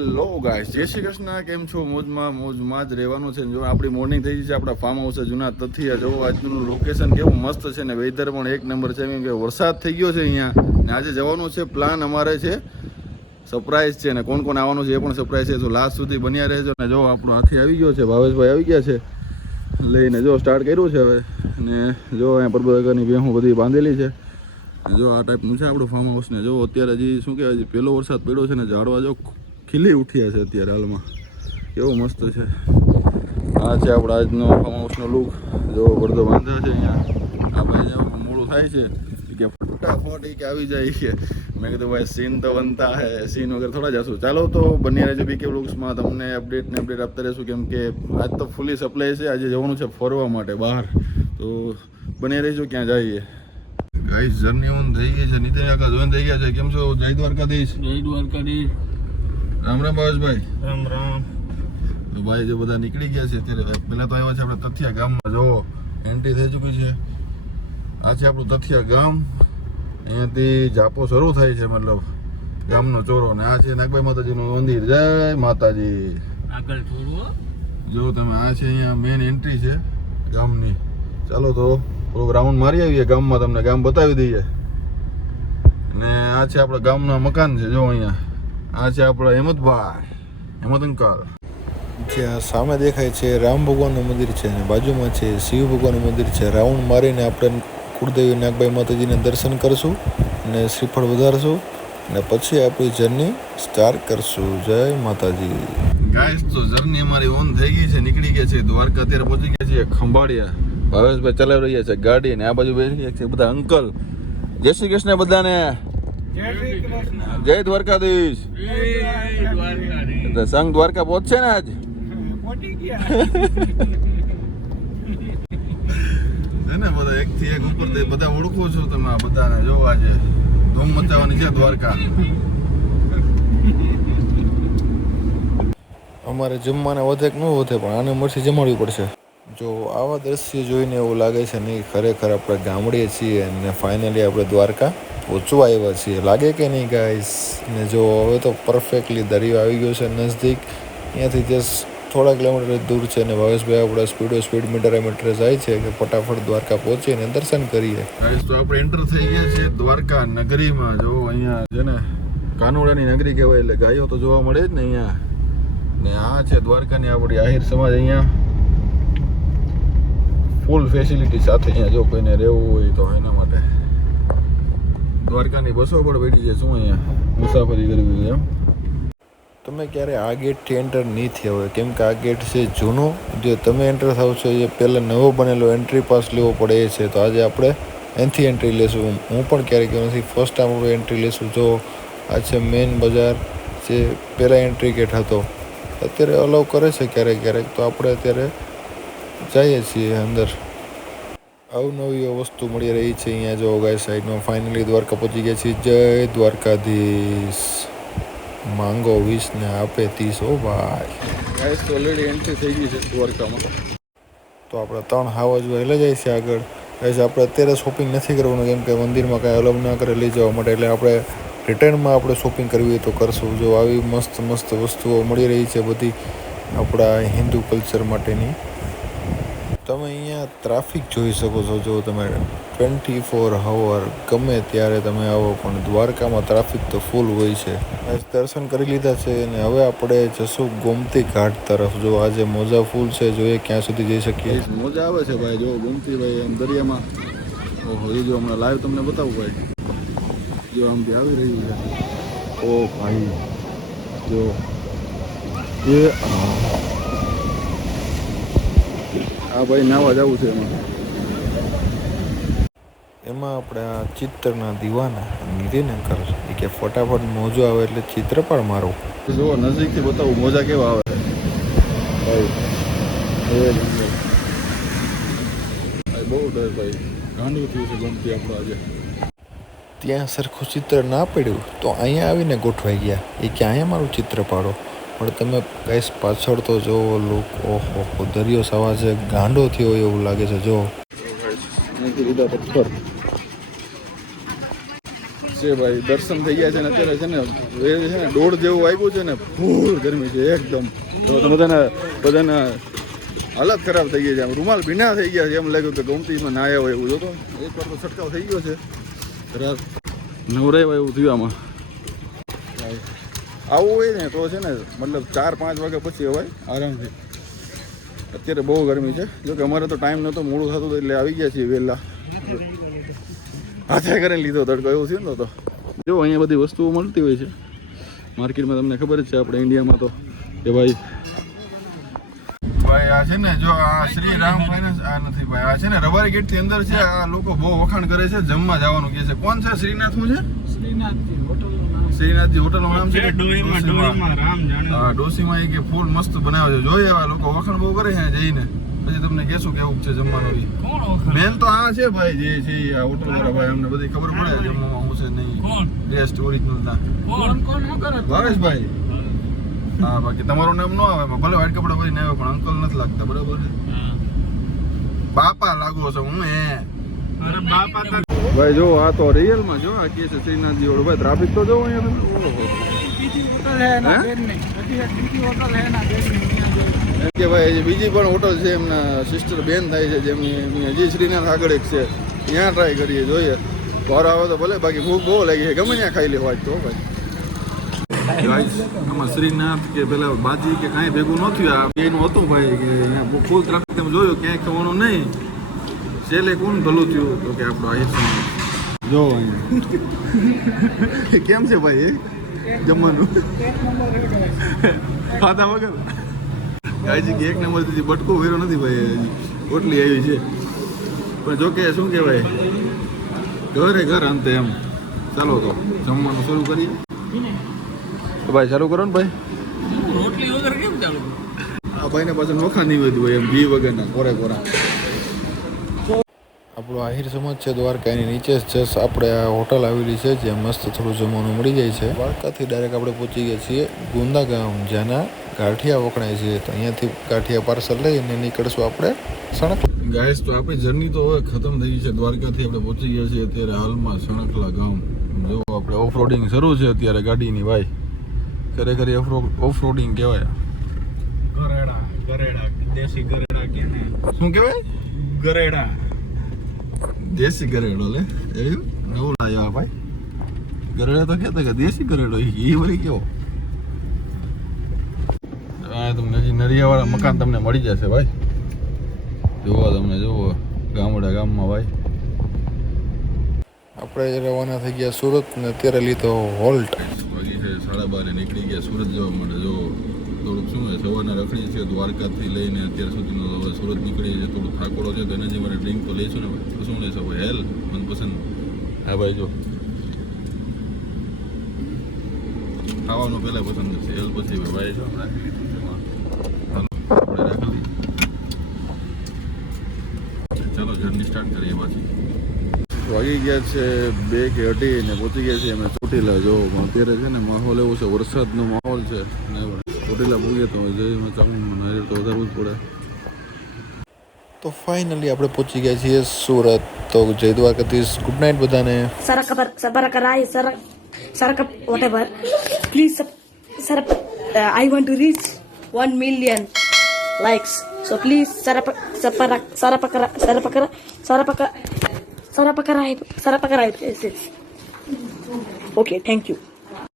Hello guys, જય શ્રી કૃષ્ણ. કેમ છો? મોજમાં જ રહેવાનું છે. જો આપણી મોર્નિંગ થઈ ગઈ છે આપણા ફાર્મ હાઉસ જૂના તથિયા. જો આજનું લોકેશન કેવું મસ્ત છે ને વેધર પણ એક નંબર છે. કેમ કે વરસાદ થઈ ગયો છે અહીંયા ને આજે જવાનું છે. પ્લાન અમારે છે, સરપ્રાઈઝ છે ને કોણ આવવાનું છે એ પણ સરપ્રાઈઝ છે. તો લાસ્ટ સુધી બન્યા રહેજો. ને જો આપણો આખી આવી ગયો છે, ભાવેશભાઈ આવી ગયા છે લઈને. જો સ્ટાર્ટ કર્યું છે હવે. ને જો અહીંયા પરબતની ભેહું બધી બાંધેલી છે. જો આ ટાઈપનું છે આપણું ફાર્મ હાઉસ. ને જો અત્યારે હજી શું કહેવાય, પહેલો વરસાદ પડ્યો છે ને ઝાડવા જો ખીલી ઉઠ્યા છે અત્યારે હાલમાં. કેવો મસ્ત છે. આ છે આપણા આજનો ફાર્મ હાઉસનો લુક. જો પડદો બાંધ્યો છે અહીંયા. આપણે મોડું થાય છે કે ફટાફટ કે આવી જાય છે. મેં કીધું ભાઈ સીન તો બનતા હે, સીન વગર થોડા જશું. ચાલો તો બની રહેજો બીકે બ્લોગ્સમાં. તમને અપડેટ આપતા રહેશું. કેમ કે આજ તો ફૂલી સપ્લાય છે. આજે જવાનું છે ફરવા માટે બહાર. તો બની રહેજો ક્યાં જઈએ. ગાઈસ જર્ની ઓન થઈ ગઈ છે. નીતિન કાકા જોઈન થઈ ગયા છે. કેમ છો? જય દ્વારકાધીશ. જય દ્વારકાધીશ. રામ રામ ભાવેશભાઈ. રામ રામ. તો ભાઈ જો બધા નીકળી ગયા છે અત્યારે. પહેલા તો આવ્યા છે આપણે તથિયા ગામમાં. જો એન્ટ્રી થઈ ચૂકી છે. આ છે આપણું તથિયા ગામ. અહીંયાથી જાપો શરૂ થાય છે, મતલબ ગામનો ચોરો. ને આ છે નાગભાઈ માતાજીનું મંદિર. જય માતાજી. આગળ થોડું જો તમે, આ છે અહીંયા મેઇન એન્ટ્રી છે ગામની. ચાલો તો થોડુંક રાઉન્ડ મારી આવીએ ગામમાં, તમને ગામ બતાવી દઈએ. ને આ છે આપણા ગામના મકાન છે. જો અહીંયા આ છે આપણા હેમંતભાઈ, હેમંત અંકલ. જ્યાં સામે દેખાય છે રામ ભગવાનનું મંદિર છે અને બાજુમાં છે શિવ ભગવાનનું મંદિર છે. રાઉન્ડ મારીને આપણે કુળદેવી નાગબાઈ માતાજીને દર્શન કરશું અને શ્રીફળ વધારશું અને પછી આપણી જર્ની સ્ટાર્ટ કરશું. જય માતાજી. ગાઈસ તો જર્ની અમારી ઓન થઈ ગઈ છે. નીકળી ગયા છે દ્વારકા. અત્યારે પહોંચી ગયા છે ખંભાળિયા. ભાવેશભાઈ ચલાવી રહ્યા છે ગાડી ને આ બાજુ બેસી ગયા છે બધા અંકલ. જય શ્રી કૃષ્ણ બધાને. જય દ્વારકાધીશ. સંઘ દ્વારકા પહોંચશે ને આજ. છે ને બધા એક થી એક ઉપર બધા ઓળખો છો તમે બધાને. જો આજે ધૂમ મચાવવાની છે દ્વારકા. અમારે જમવાના વધે કે ન વધે પણ આને મળશે જમાડવી પડશે. જો આવા દ્રશ્ય જોઈને એવું લાગે છે નહીં ખરેખર આપણે ગામડીએ છીએ અને ફાઇનલી આપણે દ્વારકા પહોંચવા આવ્યા છીએ. લાગે કે નહીં ગાઈસ? ને જો હવે તો પરફેક્ટલી દરિયો આવી ગયો છે નજદીક. અહીંયાથી જસ્ટ થોડા કિલોમીટર દૂર છે અને ભાવેશભાઈ આપણા સ્પીડ મીટરે જાય છે કે ફટાફટ દ્વારકા પહોંચીએ અને દર્શન કરીએ. ગાઈસ તો આપણે એન્ટર થઈ ગયા છે દ્વારકા નગરીમાં. જો અહીંયા છે ને કાનુડાની નગરી કહેવાય, એટલે ગાયો તો જોવા મળે જ ને અહીંયા. ને આ છે દ્વારકાની આપણી આહિર સમાજ. અહીંયા ફૂલ ફેસિલિટી સાથે અહીંયા જો કોઈને રહેવું હોય તો એના માટે દ્વારકાની બસો પણ બેઠી છે. શું અહીંયા મુસાફરી કરવી એમ. તમે ક્યારે આ ગેટથી એન્ટર નહીં થયા હોય કેમ કે આ ગેટ છે જૂનો. જે તમે એન્ટર થાવ છો એ પહેલાં નવો બનેલો એન્ટ્રી પાસ લેવો પડે એ છે. તો આજે આપણે એનાથી એન્ટ્રી લેશું. હું પણ ક્યારેક ગયો નથી, ફર્સ્ટ ટાઈમ આપણે એન્ટ્રી લેશું. જો આ છે મેઇન બજાર જે પહેલાં એન્ટ્રી ગેટ હતો. અત્યારે અલાઉ કરે છે ક્યારેક તો આપણે અત્યારે જઈએ છીએ અંદર. અવનવી વસ્તુ મળી રહી છે અહીંયા. જો ગાય સાઈડમાં ફાઇનલી દ્વારકા પહોંચી ગયા છીએ. જય દ્વારકાધીશ. માંગો 20 ને આપે 30. ઓ ભાઈ ગાઈસ તો ઓલરેડી એન્ટ્રી થઈ ગઈ છે દ્વારકામાં. તો આપણે 3 હાવા જો હેલા જાય છે આગળ. ગાઈસ આપણે અત્યારે શોપિંગ નથી કરવાનું કેમ કે મંદિરમાં કાંઈ અલાઉ ના કરે લઈ જવા માટે. એટલે આપણે રિટર્નમાં આપણે શોપિંગ કરવી હોય તો કરશું. જો આવી મસ્ત વસ્તુઓ મળી રહી છે બધી આપણા હિન્દુ કલ્ચર માટેની. તમે અહીંયા ટ્રાફિક જોઈ શકો છો. જો તમે 24 અવર ગમે ત્યારે તમે આવો પણ દ્વારકામાં ટ્રાફિક તો ફૂલ હોય છે. દર્શન કરી લીધા છે અને હવે આપણે જશું ગોમતી ઘાટ તરફ. જો આજે મોજા ફૂલ છે, જોઈએ ક્યાં સુધી જઈ શકીએ. મોજા આવે છે ભાઈ. જો ગોમતી ભાઈ એમ દરિયામાં. ઓહો, એ જો હમણાં લાઈવ તમને બતાવું ભાઈ. જો આમથી આવી રહ્યું છે. ઓ ભાઈ જો એ આ ભાઈ નાવા જવું છે એમાં આપણે આ ચિત્રના દીવાના નીતિન અંકલ કે ફટાફટ મોજો આવે એટલે ચિત્ર પણ મારું. જો નજીકથી બતાવું મોજા કેવા આવે ભાઈ. બહુ ડર ભાઈ. ગાંડું થયું છે ગમતી આપણું આજે. ત્યાં સરખું ચિત્ર ના પડ્યું તો અહીંયા આવીને ગોઠવાઈ ગયા એ કે અહીંયા મારું ચિત્ર પાડો. પણ તમે ગાઈસ પાછળ તો જો લોકો, ઓહો દરિયો સવા છે, ગાંડો થયો એવું લાગે છે. જો લીધા પથ્થર છે ભાઈ. દર્શન થઈ ગયા છે ને અત્યારે છે ને એ છે ને 1:30 જેવું આવ્યું છે ને ફૂલ ગરમી છે એકદમ. તો બધાને હાલત ખરાબ થઈ ગઈ છે. આમ રૂમાલ ભીના થઈ ગયા છે. એમ લાગ્યું કે ગમતીમાં ના આવ્યો એવું. જોતો એકવાર તો છટકાવ થઈ ગયો છે. ખરાબ નવરાય એવું થયું આમાં. આવું હોય ને તો છે ને મતલબ 4-5 વાગ્યા પછી અવાય આરામથી. અત્યારે બહુ ગરમી છે. જોકે અમારે તો ટાઈમ નહોતો, મોડું થતું એટલે આવી ગયા છીએ વહેલા. હાથે કરીને લીધો તડકો એવું થયું ને. તો જો અહીંયા બધી વસ્તુઓ મળતી હોય છે માર્કેટમાં. તમને ખબર જ છે આપણે ઇન્ડિયામાં તો કે ભાઈ આ છે ને જો આ શ્રી રામ ફાઇનાન્સ આ નથી ભાઈ. આ છે ને રબારી ગેટ થી અંદર છે. આ લોકો બહુ વખાણ કરે છે. જમવા જવાનું કહે છે. કોણ છે? શ્રીનાથ શું છે? શ્રીનાથજી હોટલનું નામ છે. હા ડોસીમાં એ કે ફૂલ મસ્ત બનાવે છે. જોઈએ આ લોકો વખાણ બહુ કરે છે જઈને. પછી તમને કહેશું કેવું છે જમવાનું. મેન તો આ છે ભાઈ જે છે આ હોટલ વાળા ભાઈ. અમને બધી ખબર પડે જમવામાં શું છે નહીં. બેસ્ટ ઓરિજિનલ ના ભાવેશભાઈ. હા બાકી તમારું નામ ન આવે. ભલે વ્હાઈટ કપડા પહેરીને આવે પણ અંકલ નથી લાગતા. બરાબર છે. બાપા લાગો છો હું ભાઈ. જો આ તો રિયલમાં જો આ કે છે શ્રીનાથજી વાળો ભાઈ. ટ્રાફિક તો જોવો અહીંયા કે ભાઈ બીજી પણ હોટલ છે. એમના સિસ્ટર બેન થાય છે જેમની હજી શ્રીનાથ આગળ એક છે. ત્યાં ટ્રાય કરીએ જોઈએ. બહાર આવે તો ભલે. બાકી ભૂખ બહુ લાગી છે. ગમે ત્યાં ખાઈ લેવા તો ભાઈ. આમાં શ્રીનાથ કે પેલા બાજી કે કાંઈ ભેગું ન થયું. આ બેનું હતું ભાઈ કે અહીંયા ફૂલ ટ્રાફિક તમે જોયું. ક્યાંય ખવાનું નહીં. છેલ્લે કોણ ભલું થયું તો કે આપણો આહિર જો અહીંયા કેમ છે ભાઈ જમવાનું ખાતા વગર કાંઈ કે 1 નંબર થી બટકો વેરો નથી ભાઈ. ઓટલી આવી છે પણ જોકે શું કહેવાય ઘરે ઘર અંતે એમ. ચાલો તો જમવાનું શરૂ કરીએ. તો ભાઈ ચાલુ કરો ને ભાઈ. રોટલી વગર કેમ ચાલુ? આ ભાઈને પાછળ નોખા નહીં વધુ હોય એમ ઘી વગરના કોરે કોરા. આપણો આહિર સમાજ છે દ્વારકા એની નીચે જ જસ્ટ આપણે આ હોટલ આવેલી છે જ્યાં મસ્ત થોડું જમવાનું મળી જાય છે. દ્વારકાથી ડાયરેક્ટ આપણે પહોંચી ગયા છીએ ગુંદા ગામ જ્યાંના ગાંઠિયા વખણાય છે. તો અહીંયાથી ગાંઠિયા પાર્સલ લઈને નીકળશું આપણે સણક. ગાઈસ તો આપણી જર્ની તો હવે ખતમ થઈ ગઈ છે. દ્વારકાથી આપણે પહોંચી ગયા છીએ અત્યારે હાલમાં સણકલા ગામ. જો આપણે ઓફરોડિંગ શરૂ છે અત્યારે ગાડીની ભાઈ. ખરેખર ઓફરોડિંગ કહેવાય. ગરેડા દેશી ગરેડા કે શું કહેવાય? ગરેડા દેશી ગરેડો લે એવું નવું લાવ્યો ભાઈ. ગરેડો તો કહેતા કે દેશી ગરેડો એ વળી કેવો. આ તમને હજી નરિયાવાળા મકાન તમને મળી જશે ભાઈ. જોવો તમને જોવો ગામમાં ભાઈ. આપણે રવાના થઈ ગયા સુરત ને અત્યારે લીધો હોલ્ટ. વાગી છે 12:30 નીકળી ગયા સુરત જવા માટે. જો થોડુંક શું છે સવારના રખડી છે દ્વારકાથી લઈને અત્યાર સુધીનો. હવે સુરત નીકળી છે. થોડું થાકોડો છે તો એના જે મારે ડ્રિંક તો લઈશું ને ભાઈ. તો શું લેશો ભાઈ? હેલ મનપસંદ. હા ભાઈ જો ખાવાનું પહેલાં પસંદ છે. હેલ પછી ભાઈ જો આપણે રાખી. ચાલો જર્ની સ્ટાર્ટ કરીએ પાછી. વાગી ગયા છે 2 કે 2:30 ને પહોંચી ગયા છીએ અમે ચોટીલા. જો અત્યારે છે ને માહોલ એવો છે વરસાદનો માહોલ છે ને ચોટીલા પૂગીએ તો જયમાં ચાલુ નારિયેળ તો વધારવું જ પડે. તો ફાઇનલી આપણે પહોંચી ગયા છીએ સુરત. તો જય દ્વારકાધીશ. ગુડ નાઇટ બધાને. whatever. Please, I want to reach 1 million likes. So please, subscribe. Okay, thank you.